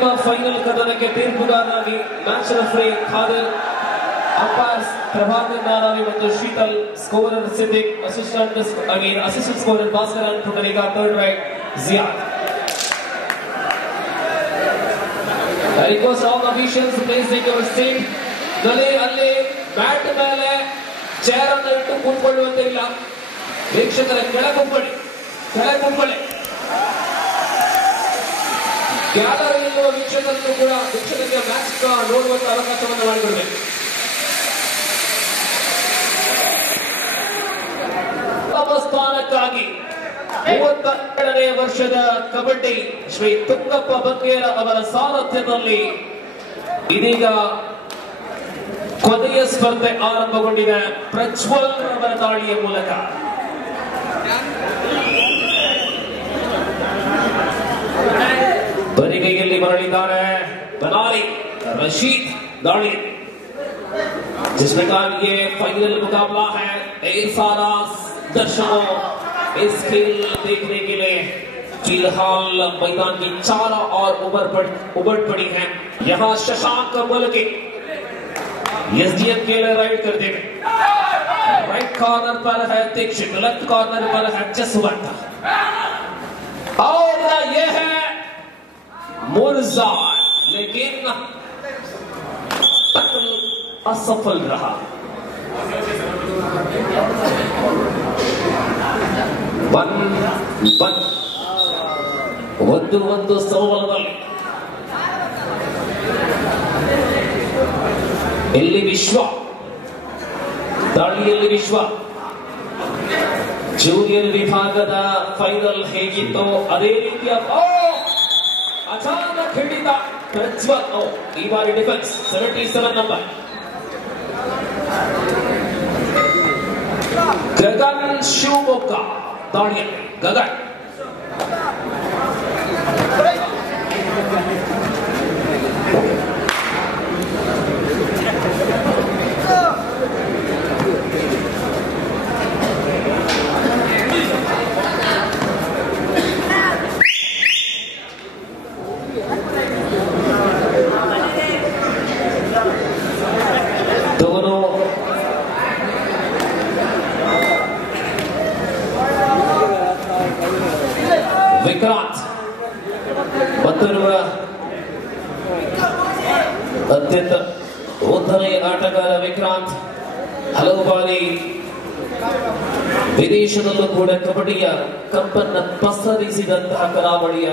ಅಂತಿಮ ಫೈನಲ್ ಕದನಕ್ಕೆ ತೀರ್ಪುಗಾರರಾಗಿ match referee Khader, umpires Prabhakar Naravi ಮತ್ತು Sheetal, scorer Siddiq, assistant scorer Bhaskar, ಪುಟರಿಗ ಥರ್ಡ್ ರೈಟ್ Ziyad. I request all officials to please take your seat. ಅಲ್ಲಿ ಬ್ಯಾಟ್ ಮೇಲೆ ಚೇರ್ ಅನ್ನು ಇಟ್ಟು ಕೂತ್ಕೊಳ್ಳುವಂತ ಇಲ್ಲ. ವೀಕ್ಷಕರ ಕೆಳಗೆ ಕೂತ್ಕೊಳ್ಳಿ. ಗ್ಯಾಲರಿಯಲ್ಲಿರುವ ವೀಕ್ಷಕರನ್ನು ಕೂಡ ವೀಕ್ಷಕರಿಗೆ ಮ್ಯಾಚ್ ನೋಡುವಂತ ಅವಕಾಶವನ್ನು ಮಾಡಿಕೊಡಬೇಕು. ಸ್ಥಾನಕ್ಕಾಗಿ 32ನೇ ವರ್ಷದ ಕಬಡ್ಡಿ ಶ್ರೀ ತುಂಗಪ್ಪ ಬಂಗೇರ ಅವರ ಸಾರಥ್ಯದಲ್ಲಿ ಇದೀಗ ಕೊನೆಯ ಸ್ಪರ್ಧೆ ಆರಂಭಗೊಂಡಿದೆ. ಪ್ರಜ್ವಲ್ ಅವರ ದಾಳಿಯ ಮೂಲಕ ಬರಿಗೈಯಲ್ಲಿ ಮರಳಿದ್ದಾರೆ ಬನಾರಿ रशीद दाड़ी, जिसमें कहा ये फाइनल मुकाबला है. ढेर सारा दर्शकों इस खेल देखने के लिए फिलहाल मैदान की चारों और उबड़ पड़ी है. यहाँ शशांक मुल्की एसडीएम के लिए राइड कर देंगे. राइट कॉर्नर पर है दीक्षित, लेफ्ट कॉर्नर पर है जसवंत और ये है मुर्जा, लेकिन असफल रहा. ಒಂದು ಸವಾಲದಲ್ಲಿ ಎಲ್ಲಿ ವಿಶ್ವ ದಾಳಿಯಲ್ಲಿ ವಿಶ್ವ ಜೂನಿಯರ್ ವಿಭಾಗದ ಫೈನಲ್ ಹೇಗಿತ್ತು ಅದೇ ರೀತಿಯ ಅಚಾನಕ್ ಹಿಡಿತ ಪ್ರಜ್ವಲ್. ಈ ಬಾರಿ ಡಿಫೆನ್ಸ್ 77 ನಂಬರ್ ಗಗನ್ ಶಿವಮೊಗ್ಗ ದಾಳಿಯಲ್ಲಿ ಗಗನ್ ವಿಕ್ರಾಂತ್ ಮತ್ತೋರ್ವ ಅತ್ಯಂತ ಉದ್ದನೆಯ ಆಟಗಾರ ವಿಕ್ರಾಂತ್ ಹಲವು ಬಾರಿ ವಿದೇಶದಲ್ಲೂ ಕೂಡ ಕಬಡ್ಡಿಯ ಕಂಪನ್ನ ಪಸರಿಸಿದಂತಹ ಕರಾವಳಿಯ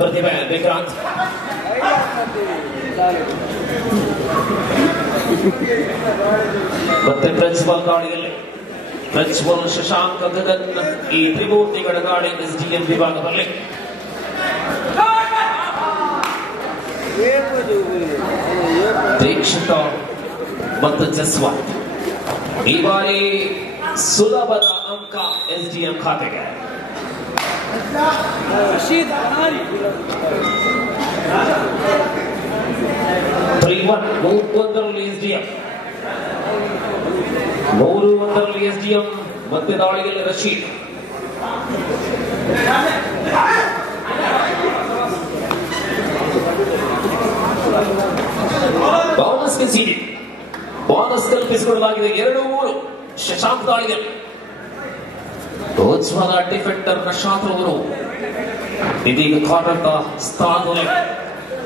ಪ್ರತಿಭೆ ವಿಕ್ರಾಂತ್. ಮತ್ತೆ ಪ್ರಜ್ವಲ್ ದಾಳಿಯಲ್ಲಿ ಪ್ರಜ್ವಲ್, ಶಶಾಂಕ್, ಗಗನ್ ಈ ತ್ರಿಮೂರ್ತಿಗಳ ದಾಳಿ ಎಸ್ಡಿಎಂ ವಿಭಾಗದಲ್ಲಿ. ದೀಕ್ಷಿತ ಮತ್ತು ಜಸ್ವಂತ್ ಈ ಬಾರಿ ಸುಲಭದ ಅಂಕ ಎಸ್ಡಿಎಂ ಖಾತೆಗೆ. 3-1 ಎಸ್ಡಿಎಂ, 3-1 ಎಸ್ಡಿಎಂ. ಮತ್ತೆ ದಾಳಿಯಲ್ಲಿ ರಶೀದ್, ಬೋನಸ್ ಕಲ್ಪಿಸಿಕೊಳ್ಳಲಾಗಿದೆ. 2-3 ಶಶಾಂಕ್ ದಾಳಿಯಲ್ಲಿ ಉಜ್ವಲ ಡಿಫೆಂಡರ್ ಪ್ರಶಾಂತ್ ಅವರು ಇದೀಗ ಕಾರ್ನರ್ ಸ್ಥಾನದಲ್ಲಿ.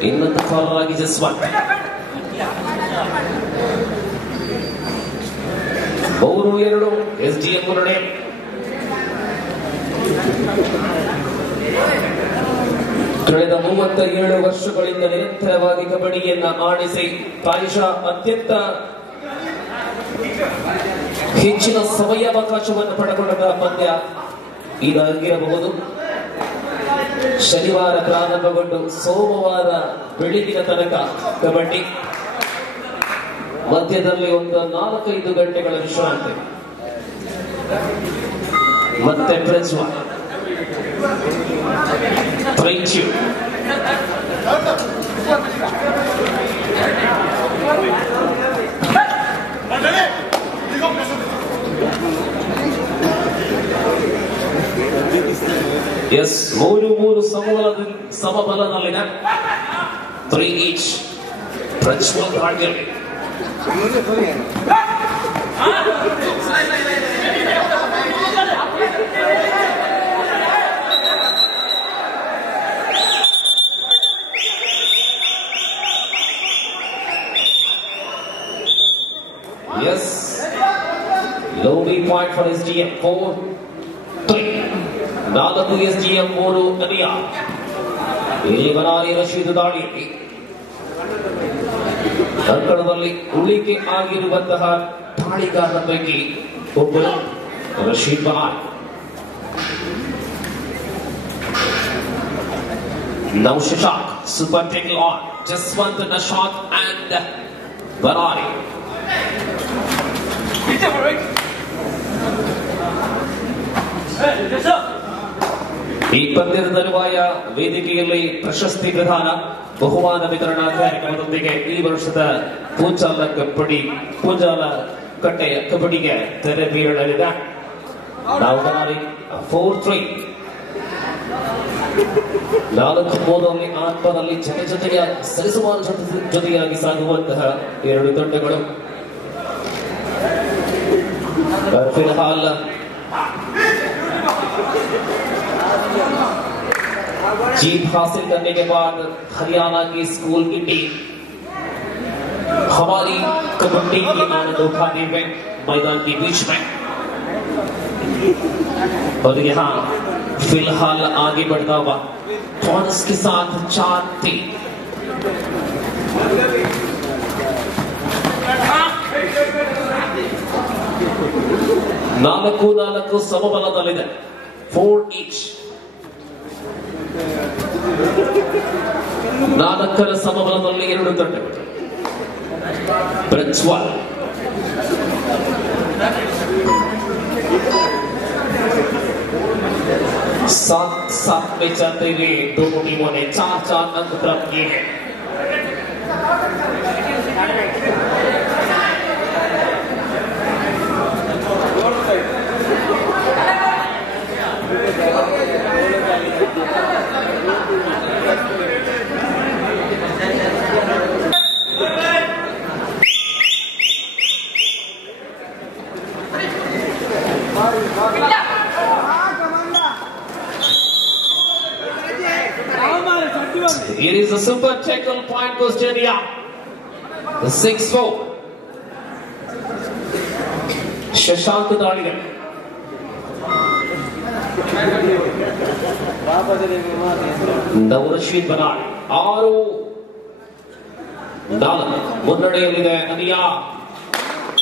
ಇನ್ನೊಂದು ಕಾರ್ನರ್ ಆಗಿ ಜಸ್ವಂತ್. 3-2 ಎಸ್ಡಿಎಂ ಮುನ್ನಡೆ. ಕಳೆದ 37 ವರ್ಷಗಳಿಂದ ನಿರಂತರವಾಗಿ ಕಬಡ್ಡಿಯನ್ನ ಆಡಿಸಿ ಪ್ರಾಯಶಃ ಅತ್ಯಂತ ಹೆಚ್ಚಿನ ಸಮಯಾವಕಾಶವನ್ನು ಪಡೆದುಕೊಂಡ ಪಂದ್ಯ ಇದಾಗಿರಬಹುದು. ಶನಿವಾರ ಪ್ರಾರಂಭಗೊಂಡು ಸೋಮವಾರ ಬೆಳಗಿನ ತನಕ ಕಬಡ್ಡಿ, ಮಧ್ಯದಲ್ಲಿ ಒಂದು 4-5 ಗಂಟೆಗಳ ವಿಶ್ರಾಂತಿ. ಮತ್ತೆ ಪ್ರಜ್ವಲ್ ಎಸ್ 3-3 ಸಮಬಲದಲ್ಲಿನ 3 each. Prajwal ಧಾಳಿಯಲ್ಲಿ Yes, low point for SGM 4-3. 4 SGM 3 ಅನಿಯಾ. ಇಲ್ಲಿ ಬನಾರಿ ರಶೀದ್ ದಾಳಿಯಲ್ಲಿ ಅಂಕಣದಲ್ಲಿ ಉಳಿಕೆ ಆಗಿರುವಂತಹ ದಾಳಿಗಾರರ ಪೈಕಿ ಒಬ್ಬರು Rashid Banari. Now Shashak super tackle on Jaswant Nashad and Banari. ಈ ಪಂದ್ಯದ ತರುವಾಯ ವೇದಿಕೆಯಲ್ಲಿ ಪ್ರಶಸ್ತಿ ಪ್ರದಾನ ಬಹುಮಾನ ವಿತರಣಾ ಕಾರ್ಯಕ್ರಮದೊಂದಿಗೆ ಈ ವರ್ಷದ ಪೂಂಜಾಲ ಕಟ್ಟೆಯ ಕಬಡ್ಡಿಗೆ ತೆರೆ ಬೀಳಲಿದೆ. ನಾವು 4-3 4-3 ಆತ್ಮದಲ್ಲಿ ಜೊತೆಗೆ ಸರಿಸುಮಾರು ಜೊತೆಯಾಗಿ ಸಾಗುವಂತಹ ಎರಡು ತಂಡಗಳು. फिलहाल जीत हासिल करने के बाद हरियाणा की स्कूल की टीम हमारी कबड्डी की आनंद उठाते हुए मैदान के बीच में, और यहाँ फिलहाल आगे बढ़ता हुआ पॉइंट्स के साथ 4-3. ನಾಲ್ಕು ಸಮಬಲದಲ್ಲಿದೆ. 4 each. 4ರ ಸಮಬಲದಲ್ಲಿ ಎರಡು ತಂಡಗಳು. ಪ್ರಜ್ವಲ್ साथ में चलते हुए दोनों टीमों ने 4-4 अंक प्राप्त किए हैं. Here is a super tackle point goes to India. 6-4. Shashank ದಾಳಿಗೆ ನವರಶೀದ್ ಬನಾರಿ 6-4 ಮುನ್ನಡೆಯಲ್ಲಿದೆ ಅನಿಯಾ.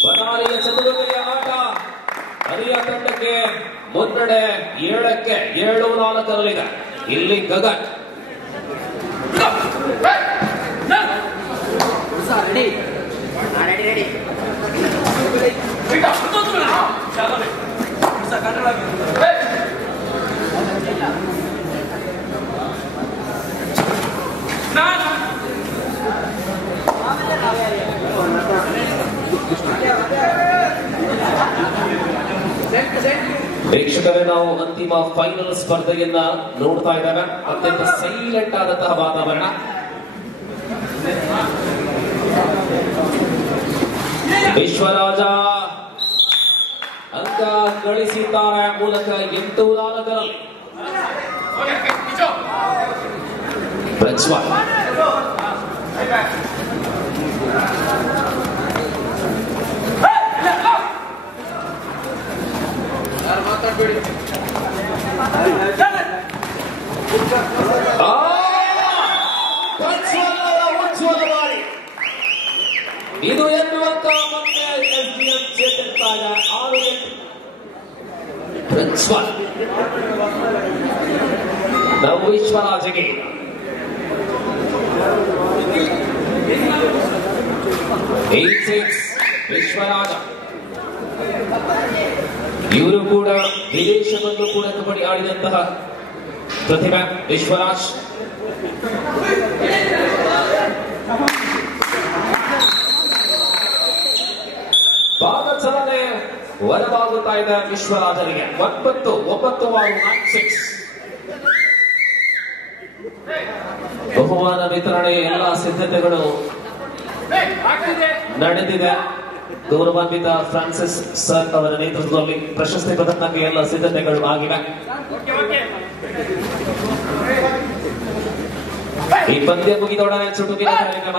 ಬನಾರಿಯ ಚತುರತೆಯ ಆಟ ಅನಿಯಾ ತಂಡಕ್ಕೆ ಮುನ್ನಡೆ 7-4 ಇಲ್ಲಿ ಗಗನ್ ವೀಕ್ಷಕರೇ, ನಾವು ಅಂತಿಮ ಫೈನಲ್ ಸ್ಪರ್ಧೆಯನ್ನ ನೋಡ್ತಾ ಇದ್ದಾವೆ. ಅತ್ಯಂತ ಸೈಲೆಂಟ್ ಆದಂತಹ ವಾತಾವರಣ. ವಿಶ್ವರಾಜ ಅಂಕ ಗಳಿಸಿದ್ದಾರೆ ಮೂಲಕ 8-4. ಪ್ರಜ್ವಲ್ ಇದು ಎನ್ನುವಂತ ಮತ್ತೆ ಎಸ್ಡಿಎಂ ಚೇತರಿಸಿದಾಗ 6-8. ಪ್ರಜ್ವಲ್ ನಾವು ವಿಶ್ವರಾಜಗೆ 8-6 ವಿಶ್ವರಾಜ. ಇವರು ಕೂಡ ವಿದೇಶವನ್ನು ಕೂಡ ಕಬಡ್ಡಿ ಆಡಿದಂತಹ ಪ್ರತಿಭೆ ವಿಶ್ವರಾಜ್. ಪಾದಚಲನೆ ವರವಾಗುತ್ತಾ ಇದೆ ವಿಶ್ವರಾಜರಿಗೆ. 9-9 6. ಬಹುಮಾನ ವಿತರಣೆ ಎಲ್ಲ ಸಿದ್ಧತೆಗಳು ನಡೆದಿದೆ. ಗೌರವಾನ್ವಿತ ಫ್ರಾನ್ಸಿಸ್ ಸರ್ ಅವರ ನೇತೃತ್ವದಲ್ಲಿ ಪ್ರಶಸ್ತಿ ಪ್ರದಾನಕ್ಕೆ ಎಲ್ಲ ಸಿದ್ಧತೆಗಳು ಆಗಿವೆ. ಈ ಪಂದ್ಯ ಮುಗಿದೊಡನೆ ಚುಟುಕಿನ ಕಾರ್ಯಕ್ರಮ.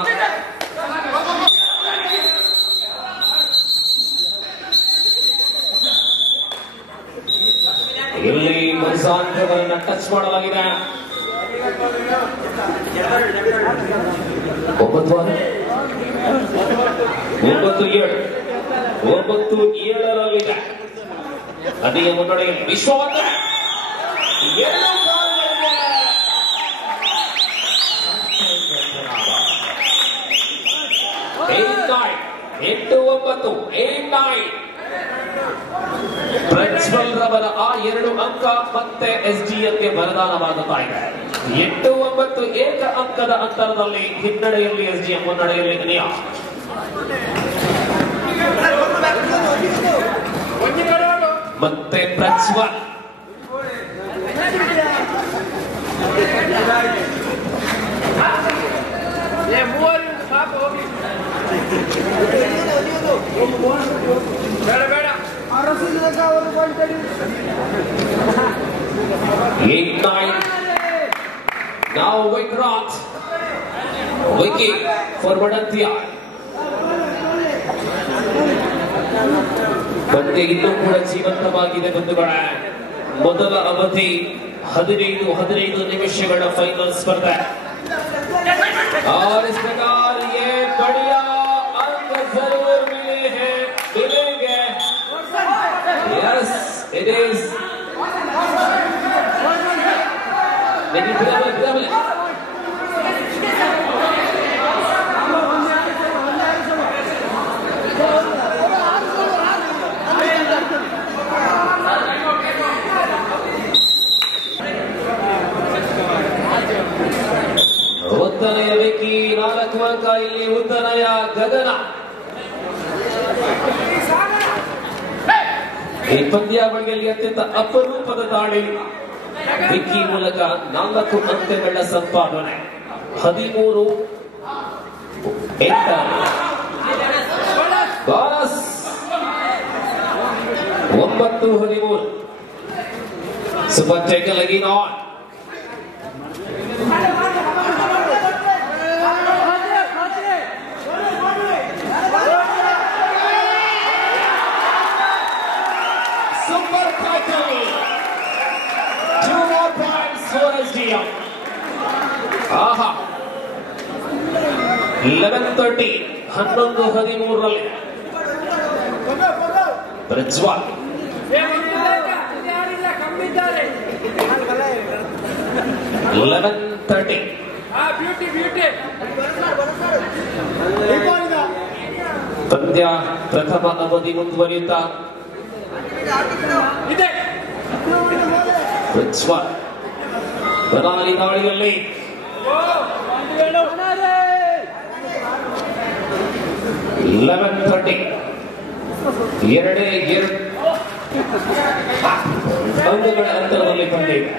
ಇಲ್ಲಿ ಮರ್ಸಾಂತ್ರವರನ್ನ ಟಚ್ ಮಾಡಲಾಗಿದೆ. 9-7 ಅಡಿಯ ಮುನ್ನಡೆಯಲ್ಲಿ ವಿಶ್ವವರ್ಧನ್ 8-9 ಪ್ರಜ್ವಲ್ ರವರ ಆ 2 ಅಂಕ ಮತ್ತೆ ಎಸ್ಡಿಎಂಗೆ ವರದಾನವಾಗುತ್ತಾ ಇದೆ. 8-9 ಏಕ ಅಂಕದ ಅಂತರದಲ್ಲಿ ಹಿನ್ನಡೆಯಲ್ಲಿ ಎಸ್ಡಿಎಂ, ಮುನ್ನಡೆಯಲ್ಲಿ ಅನಿಯಾ. ಮತ್ತೆ Prajwal Now Vikrant, Vicky for Vadantia. ಪಂದ್ಯ ಇನ್ನೂ ಕೂಡ ಜೀವಂತವಾಗಿದೆ ಬಂಧುಗಳೇ. ಮೊದಲ ಅವಧಿ 15 ನಿಮಿಷಗಳ ಫೈನಲ್ ಸ್ಪರ್ಧೆ. और इस प्रकार ये बढ़िया अंक जरूर मिलेंगे. Yes, it is. लेकिन फिर ಉತ್ತನೆಯ ವಿಕ್ಕಿ 4 ಅಂಕ. ಇಲ್ಲಿ ಉತ್ತನೆಯ ಗಗನ. ಈ ಪಂದ್ಯಾವಳಿಯಲ್ಲಿ ಅತ್ಯಂತ ಅಪರೂಪದ ದಾಳಿ. ವಿಕ್ಕಿ ಮೂಲಕ 4 ಅಂಕಗಳ ಸಂಪಾದನೆ. 13 ಬಾರಸ್ 9-13. Super tackle again on. ಆಹಾ 11-13 11-13 ಪ್ರಜ್ವಲ್ 11-13 ಪಂದ್ಯ ಪ್ರಥಮ ಅವಧಿ ಮುಂದುವರಿಯುತ್ತಾ ಪ್ರಜ್ವಲ್ ಬದಾಲಿ ದಾಳಿಯಲ್ಲಿ 11-13 2 ಅಂಕಗಳ ಅಂತರದಲ್ಲಿ ಪಂದ್ಯ ಇದೆ.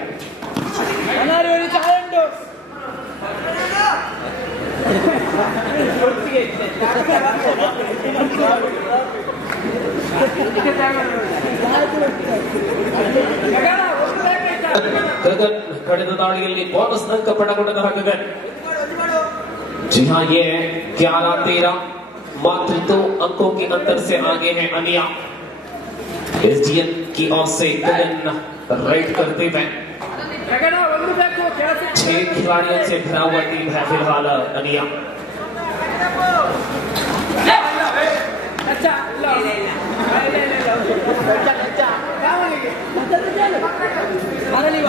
ಗಗನ್ ಕಳೆದ ದಾಳಿಯಲ್ಲಿ ಬೋನಸ್ ಅಂಕ ಪಡೆದುಕೊಂಡಂತಹ ಗಗನ್. जी हाँ, ये 11-13 मात्र 2 अंकों के अंतर से आगे है अनिया. एसडीएम की ओर से गगन राइड करते हुए 6 खिलाड़ियों से भरा हुआ टीम है फिलहाल अनिया.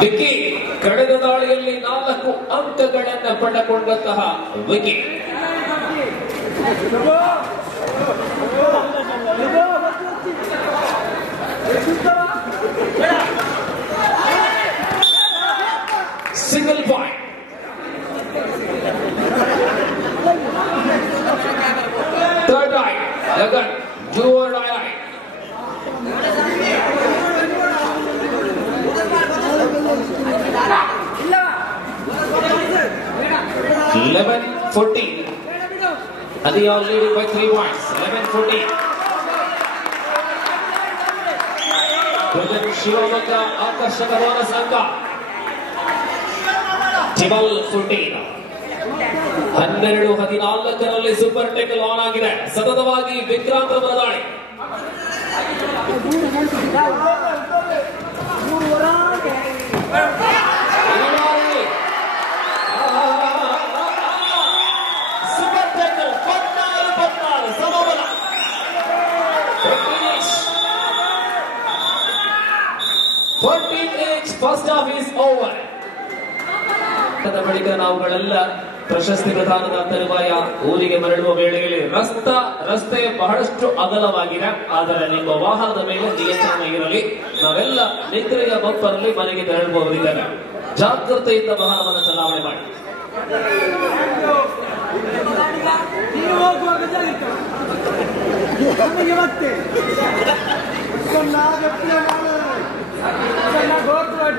ವಿಕ್ಕಿ ಕಳೆದ ದಾಳಿಯಲ್ಲಿ 4 ಅಂಕಗಳನ್ನು ಪಡೆದುಕೊಂಡಂತಹ Vicky. Single point. Third raid Gagan ಜೂರ್ ರೈಟ್. ಇಲ್ಲ 11-14. And they are leading by 3 points. 11-14. Shivamogga ಆಕರ್ಷಕವಾದ ಸಂಘ. 12-14. 12-14 ಸೂಪರ್ ಟೇಕಲ್ ಆನ್ ಆಗಿದೆ. ಸತತವಾಗಿ ವಿಕ್ರಾಂತ್ ಅವರ ದಾಳಿ. ಸೂಪರ್ ಟೇಕಲ್ 14 ಸಮಬಲ. First half is over. ಬಳಿಕ ನಾವುಗಳೆಲ್ಲ ಪ್ರಶಸ್ತಿ ಪ್ರದಾನದ ತರುವಾಯ ಊರಿಗೆ ಮರಳುವ ವೇಳೆಯಲ್ಲಿ ರಸ್ತೆ ಬಹಳಷ್ಟು ಅಗಲವಾಗಿದೆ. ಆದರೆ ನಿಮ್ಮ ವಾಹನದ ಮೇಲೆ ನಿಯಂತ್ರಣ ಇರಲಿ. ನಾವೆಲ್ಲ ನಿದ್ರೆಯ ಬಪ್ಪರಲ್ಲಿ ಮನೆಗೆ ತೆರಳುವವರಿದ್ದಾರೆ. ಜಾಗೃತೆಯಿಂದ ವಾಹನವನ್ನು ಚಲಾವಣೆ ಮಾಡಿ.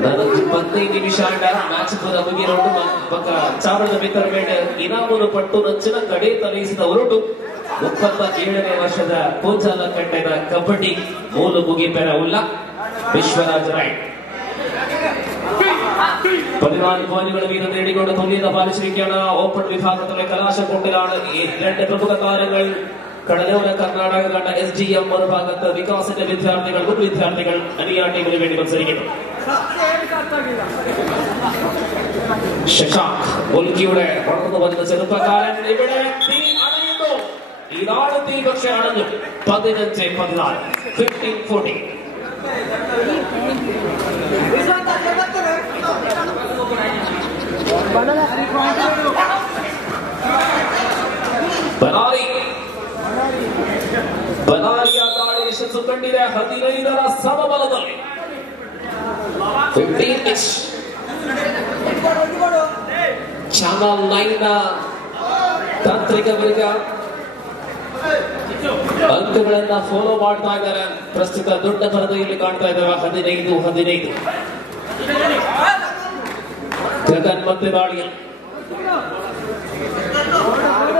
ನನಗೆ 15 ನಿಮಿಷ ಮ್ಯಾಚ್ ಪೂರ ಮುಗಿರೋಡು ಪಕ್ಕ ಚಾವಣದ ಮಿತ್ರಬೇಡ ಇನಾಮನ್ನು ಪಟ್ಟು ನಚ್ಚಿನ ಕಡೆ ತಲಯಿಸಿದ ಹೊರಟು 37ನೇ ವರ್ಷದ ಕೋಚಾಲ ಕಟ್ಟೆದ ಕಬಡ್ಡಿ ಮೂಲು ಮುಗಿಪೆರ ಉಲ್ಲ ವಿಶ್ವರಾಜ್ ರಾಯ್ 14 ಬಾಲಿಗಳ വീതം നേടിക്കൊണ്ട് തുല്യത പാലിച്ചിരിക്കുകയാണ്. ഓപ്പൺ വിഭാഗത്തിലെ കലാശക്കൊണ്ടിലാണ് ഈ രണ്ട് പ്രമുഖ താരങ്ങൾ. കടലോര കർണാടക കണ്ട SDM മറുഭാഗത്ത് വികാസിന്റെ വിദ്യാർത്ഥികൾ വിദ്യാർത്ഥികൾ അനിയ ടീമിന് വേണ്ടി മത്സരിക്കുന്നു. ശശാങ്ക് മുൽക്കിയുടെ വളർന്നു വരുന്ന ചെറുപ്പക്കാരൻ ഇവിടെ തീ അണയുന്നു. ഇതാണ് തീ പക്ഷെ അണഞ്ഞു. 15-14. 15-14. ಬನಾರಿಯ ದಾಳಿ ಯಶಸ್ಸು ಕಂಡಿದೆ 15ರ ಸಮಬಲದಲ್ಲಿ. 15 ಚಾನಲ್ 9ನ ತಾಂತ್ರಿಕ ವರ್ಗ ಅಂಕಗಳನ್ನ ಫಾಲೋ ಮಾಡ್ತಾ ಇದ್ದಾರೆ. ಪ್ರಸ್ತುತ ದೊಡ್ಡ ಪರದೆಯಲ್ಲಿ ಕಾಣ್ತಾ ಇದ್ದಾವೆ 15-15. ಗಗನ್ ಮತ್ತೆ ದಾಳಿಯಲ್ಲಿ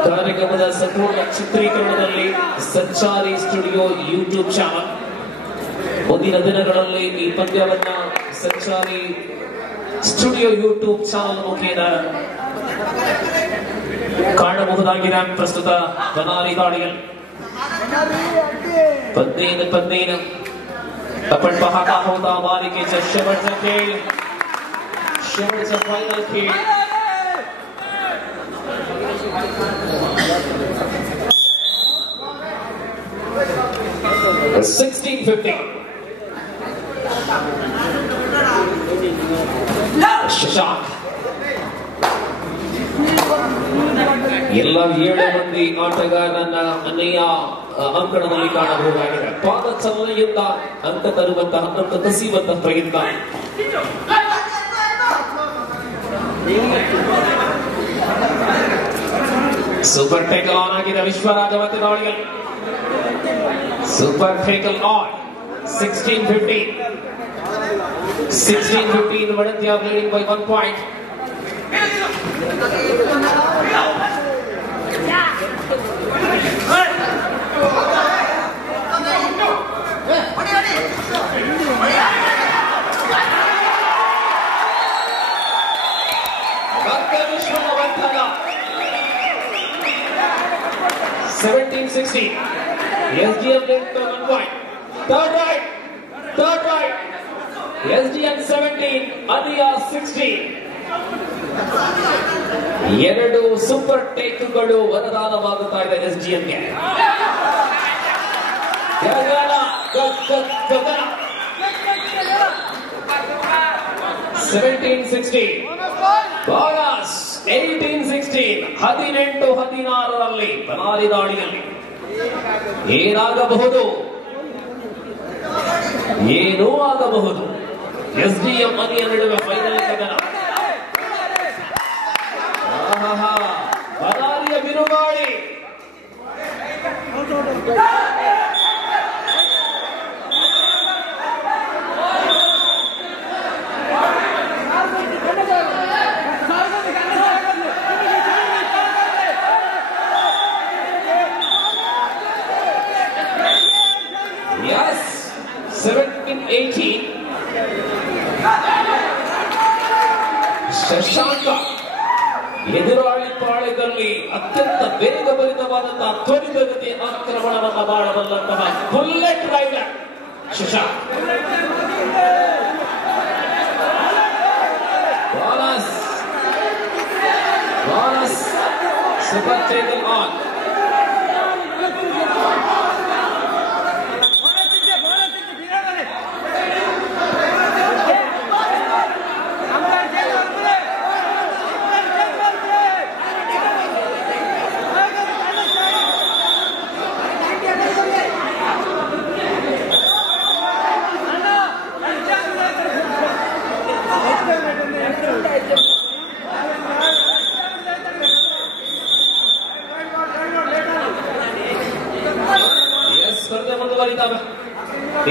ಕಾರ್ಯಕ್ರಮದ ಸಂಪೂರ್ಣ ಚಿತ್ರೀಕರಣದಲ್ಲಿ ಸಂಚಾರಿ ಸ್ಟುಡಿಯೋ ಯೂಟ್ಯೂಬ್ ಚಾನಲ್. ಮುಂದಿನ ದಿನಗಳಲ್ಲಿ ಈ ಪಂದ್ಯವನ್ನ ಸಂಚಾರಿ ಸ್ಟುಡಿಯೋ ಯೂಟ್ಯೂಬ್ ಚಾನಲ್ ಮುಖೇನ ಕಾಣಬಹುದಾಗಿದೆ. ಪ್ರಸ್ತುತ ಬನಾರಿ ದಾಳಿಯಲ್ಲಿ 15-15. आपण पाहत आहोत मालिकेचा शेवटचा खेळ, शेवटचा फायनल खेळ. ಶಶಾಂಕ್ ಎಲ್ಲ 7 ಮಂದಿ ಆಟಗಾರರನ್ನ ಅನೇಕ ಅಂಕಣದಲ್ಲಿ ಕಾಣಬಹುದಾಗಿದೆ. ಪಾದ ಚಲನೆಯಿಂದ ಅಂಕ ತರುವಂತಹ ಅಂಕ ಕಸಿಯುವಂತಹ ಪ್ರಯತ್ನ. ಸೂಪರ್ ಟೇಕಲ್ ಆನ್ ಆಗಿದೆ ವಿಶ್ವರಾಜ ಮತ್ತೆ ದಾಳಿಯಲ್ಲಿ. Super tackle on. 16-15. 16-15. Vadantya leading by 1 point. (17-16). SDM leading by 1 point. Third right. SDM 17, Adiya 16. ಎರಡು ಸೂಪರ್ ಟೇಕ್ಗಳು ವರದಾನವಾಗುತ್ತಾ ಇದೆ SDMಗೆ. 17-16. ಬೋನಸ್ 18-16. 18-16ರಲ್ಲಿ ಬನಾರಿ ದಾಳಿಯಲ್ಲಿ ಏನಾಗಬಹುದು, ಏನೂ ಆಗಬಹುದು. SDM ಅನಿಯ ನಡುವೆ ಫೈನಲ್ ಕದನ. ಬನಾರಿಯ ಬಿರುಗಾಳಿ. ಶಶಾಂಕ ಎದುರಾಳಿ ಪಾಳೆಯಲ್ಲಿ ಅತ್ಯಂತ ವೇಗಭರಿತವಾದಂತಹ ತ್ವರಿತಗತಿ ಆಕ್ರಮಣವನ್ನು ಮಾಡಬಲ್ಲಂತಹ bullet raider Shashank. Bonus super taken on.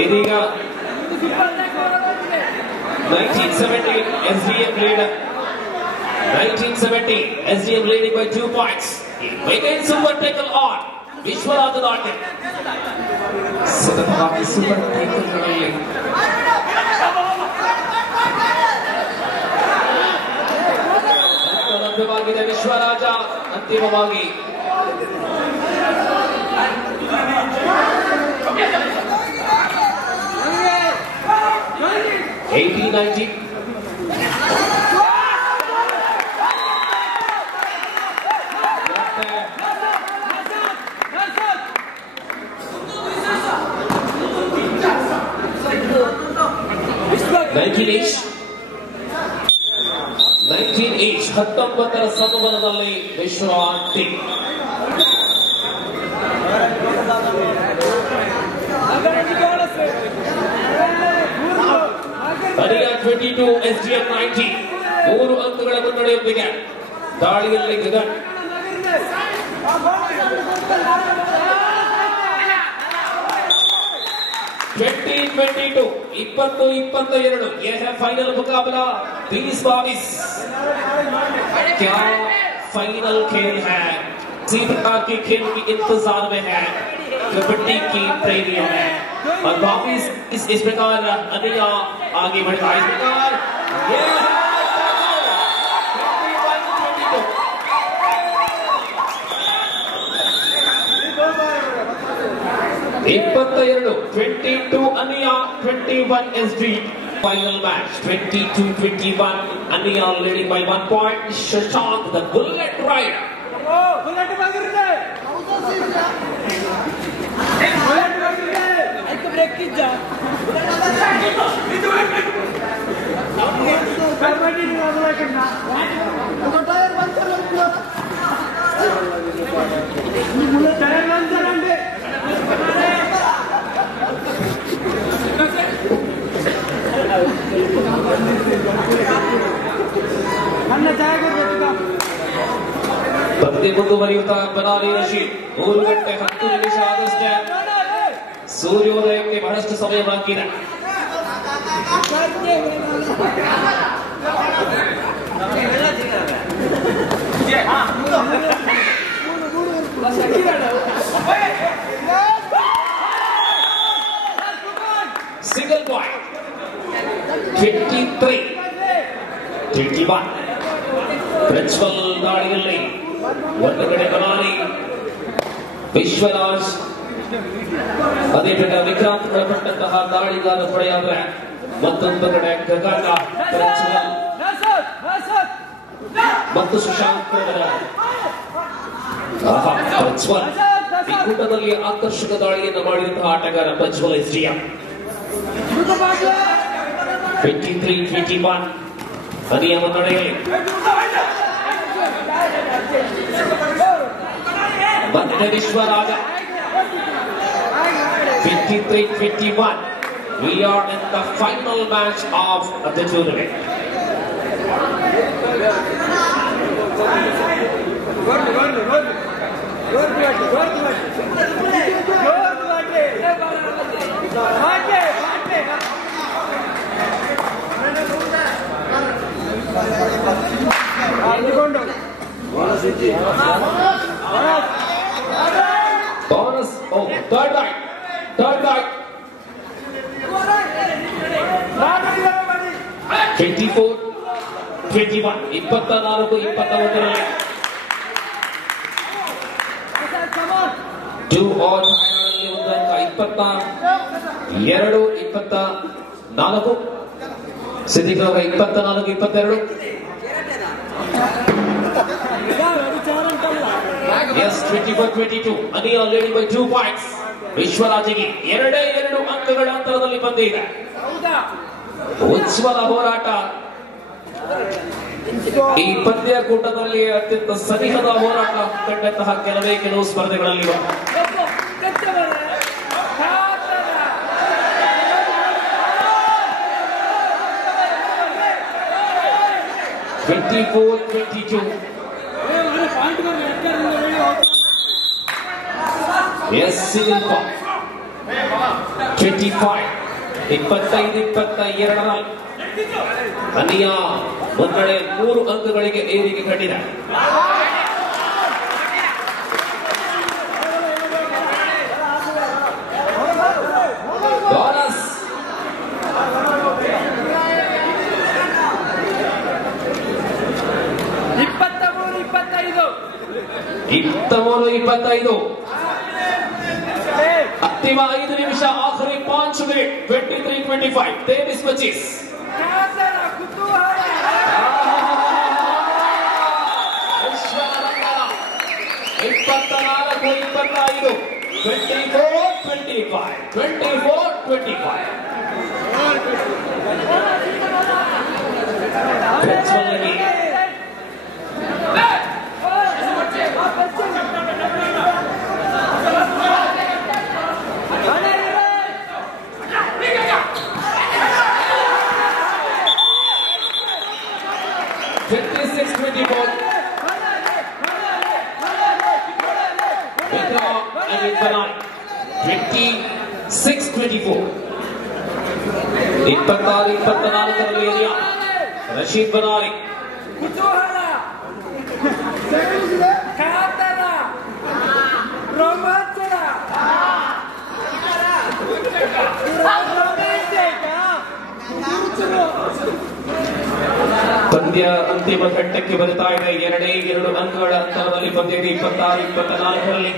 ಇದೀಗ 1970 SDM leading by 2 points. Again super tackle on Vishwaraj ದಾಟೆ ಸತತವಾಗಿ ಸೂಪರ್ ಟೇಕಲ್ಗಳಲ್ಲಿ ಲಭ್ಯವಾಗಿದೆ ವಿಶ್ವರಾಜ. ಅಂತಿಮವಾಗಿ 18-19. ಹತ್ತೊಂಬತ್ತರ ಸಮಬಲದಲ್ಲಿ ವಿಶ್ವವಾಂತಿ ಅಡಿಯ 22 SDM 90 3 ಅಂಕಗಳ ಮುನ್ನಡೆಯೊಂದಿಗೆ ದಾಳಿಯಲ್ಲಿ ಗಗನ್. ये है फाइनल मुकाबला 20-22. क्या फाइनल खेल है, इसी प्रकार के खेल की इंतजार में है कबड्डी की प्रेमियों में. और वापिस इस प्रकार अनिया आगे बढ़ता है. इस प्रकार ये है 22 Ania 21 SD. Final match 22-21. Ania leading by 1 point. Shashank the bullet rider. ಪಂದ್ಯ ಮುಂದುವರಿಯುತ್ತಾ ಬನಾಲಿ ರಶೀದ್ 3 ಗಂಟೆ 10 ನಿಮಿಷ ಆದಷ್ಟೇ ಸೂರ್ಯೋದಯಕ್ಕೆ ಬಹಳಷ್ಟು ಸಮಯ ಬಾಕಿ ಇದೆ. Single point 23-21. ಪ್ರಜ್ವಲ್ ದಾಳಿಯಲ್ಲಿ ಒಂದು ಕಡೆ ಬನಾಲಿ ವಿಶ್ವರಾಜ್, ಅದೇ ಪ್ರಕಾರ ವಿಕ್ರಾಂತ್ ಒಳಪಟ್ಟಂತಹ ದಾಳಿಗಾರ ಪಡೆಯಾದ್ರೆ ಮತ್ತೊಂದು ಕಡೆ ಗಗನ, ಪ್ರಜ್ವಲ್ ಮತ್ತು ಶಶಾಂಕ್. ಪ್ರಜ್ವಲ್ ಈ ಕೂಟದಲ್ಲಿ ಆಕರ್ಷಕ ದಾಳಿಯನ್ನು ಮಾಡಿದಂತಹ ಆಟಗಾರ ಪ್ರಜ್ವಲ್ SDM. 23-21 ಅನಿಯ ಮುನ್ನಡೆಯಲ್ಲಿ ಬಂದಿದೆ Vishwaraj. 23-21. We are in the final match of the tournament. Bonus. Oh, third right. 24-21. 21 24-21 2 all final ಒಂದು ಅಂಕ 22-24 Siddiq 24-22 Yes, 24-22. Anil leading by 2 points. ವಿಶ್ವರಾಜಿಗೆ 2 ಅಂಕಗಳ ಅಂತರದಲ್ಲಿ ಬಂದಿದೆ. ಉಜ್ವಲ ಹೋರಾಟ. ಈ ಪಂದ್ಯಕೂಟದಲ್ಲಿ ಅತ್ಯಂತ ಸನಿಹದ ಹೋರಾಟ ಕಂಡಂತಹ ಕೆಲವು ಸ್ಪರ್ಧೆಗಳಲ್ಲಿ 24-22. Yes, single point. 25. 25-22 ಅನಿಯ ಮುನ್ನಡೆ 3 ಅಂಕಗಳಿಗೆ ಏರಿಕೆ ಕಂಡಿದೆ. ಬೋನಸ್ 23-25 अंतिम 5 निमिष आखिरी 5 मिनट 23-25 23-25 रशीद बनारी ಪಂದ್ಯ ಅಂತಿಮ ಘಟ್ಟಕ್ಕೆ ಬರ್ತಾ ಇದೆ. 2 ಅಂಕಗಳ ಅಂತರದಲ್ಲಿ ಬಂದಿದೆ 26-24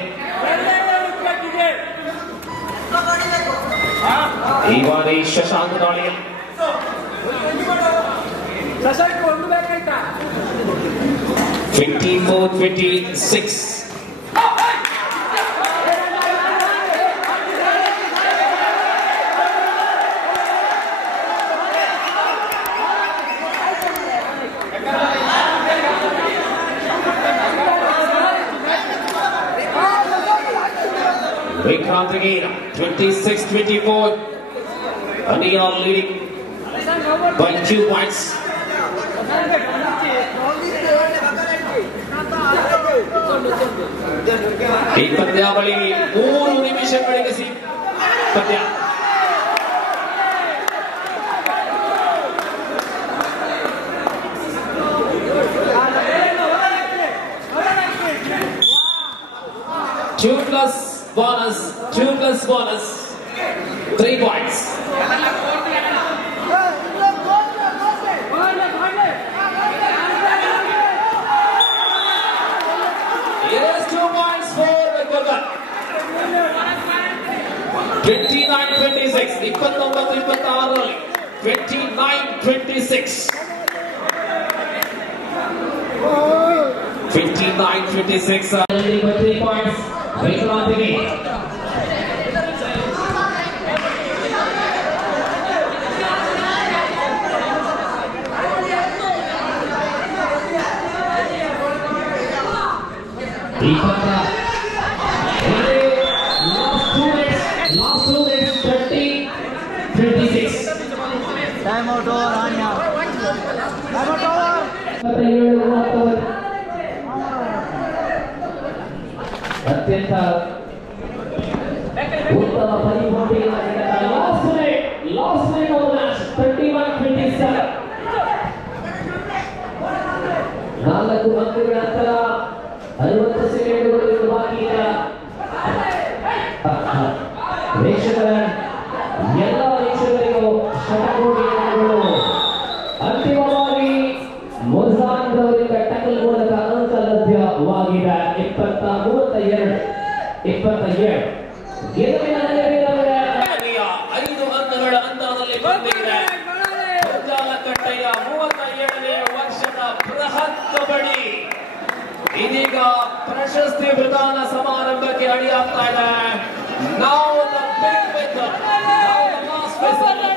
ಈ ಬಾರಿ ಶಶಾಂಕ್ ದಾಳಿಯಲ್ಲಿ 24-26 Vikrant again 26-24 Anil leading by 2 points. ಈ ಪಂದ್ಯಾವಳಿ 3 ನಿಮಿಷಗಳಿಗೆ ಪಂದ್ಯ. Two plus bonus 3 points. Yes, 2 points for Kogan. 29-26 29-26 29-26 3 points. Vikrant again. Last two minutes 30-26 time out over Anya time out over ಅತ್ಯಂತ ಉತ್ತಮ ಪರಿಪೂರ್ಣ last minute of the match 31-27 4 ಅಂಕಗಳ ಅಂತರ 60 ಸೆಕೆಂಡುಗಳು ಬಾಕಿ ಇದೆ. ಎಲ್ಲ ವೀಕ್ಷಕರಿಗೂ ಶತಕೋಟಿ ಅಂತಿಮವಾಗಿ 5 ಅಂಕಗಳ ಅಂತರದಲ್ಲಿ ಬಂದಿದೆ. ಜಾಲಕಟ್ಟೆಯ 37ನೇ ವರ್ಷದ ಬೃಹತ್ ಕಬಡ್ಡಿ ಇದೀಗ ಪ್ರಶಸ್ತಿ ಪ್ರದಾನ ಸಮಾರಂಭಕ್ಕೆ ಅಡಿಯಾಗ್ತಾ ಇದೆ. Now the big whistle, now the last whistle.